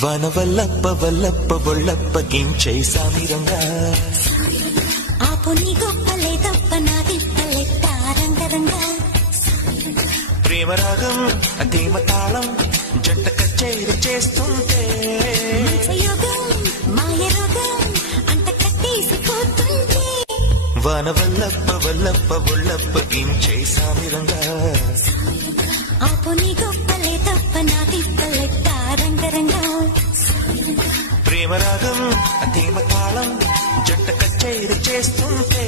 వనవల్లప్ప వల్లప్ప ఒళ్ళప్ప గించై సామిరంగా ఆపు నీ గొప్పలే తప్ప నా తిప్పలెట్ట రంగరంగా ప్రేమరాగం అతీమ తాళం జంట కచేరి చేస్తుంటే యోగం మాయ రోగం అంత కట్టేసిపోతుంటే వనవల్లప్ప వల్లప్ప ఒళ్ళప్ప గించై సామిరంగా ఆపు నీ గొప్పలే తప్ప నా తిప్పలెట్ట రంగరంగా ప్రేమరాగం అతీమ తాళం జంట కచేరి చేస్తుంటే